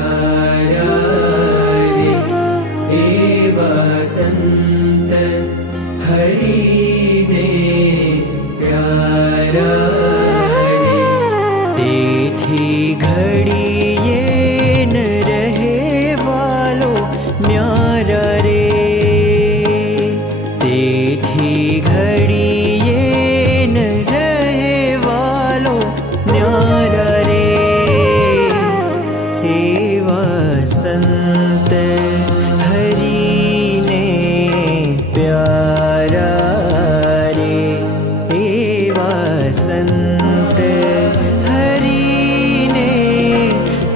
प्यारा रे एवा संत हरि ने प्यारा रे। तेथी घड़िए न रहे वालो न्यारा रे, तेथी घड़िए न रहे वालो न्यारा रे। एवा संत हरि ने प्यारा रे, एवा संत हरि ने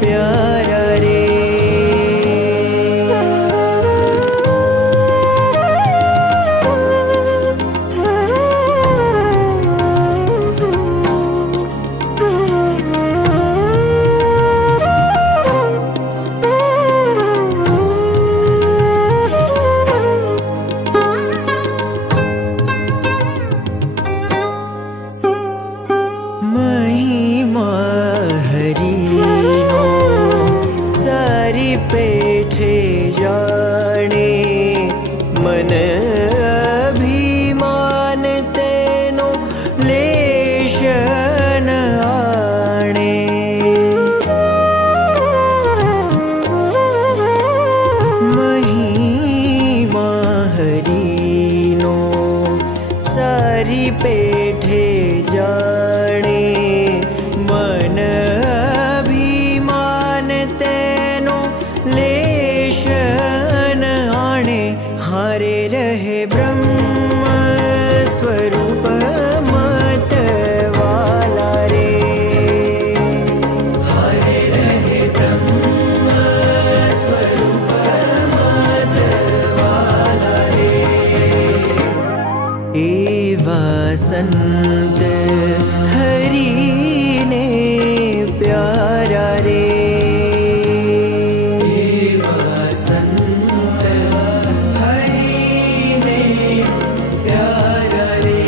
प्यारा रे। महिमा हरिनो सारी पेठे जाने, मन अभिमान तेनो लेश न आणे। महिमा हरिनो सारी पेठे जाने, मन अभिमान तेनो लेश न आणे। हारे रहे ब्रह्म स्वरूप मत वाला रे, हारे रहे ब्रह्म स्वरूप मत वाला रे। एवा संत हरि ने प्यारा रे, एवा संत हरि ने प्यारा रे।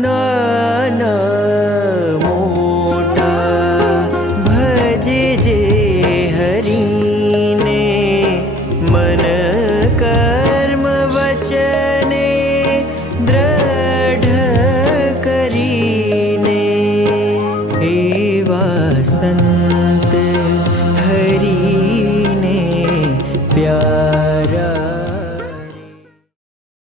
नाना मोटा भजे जे हरि ने, मन कर्म वचने दृढ़ करीने। एवा संत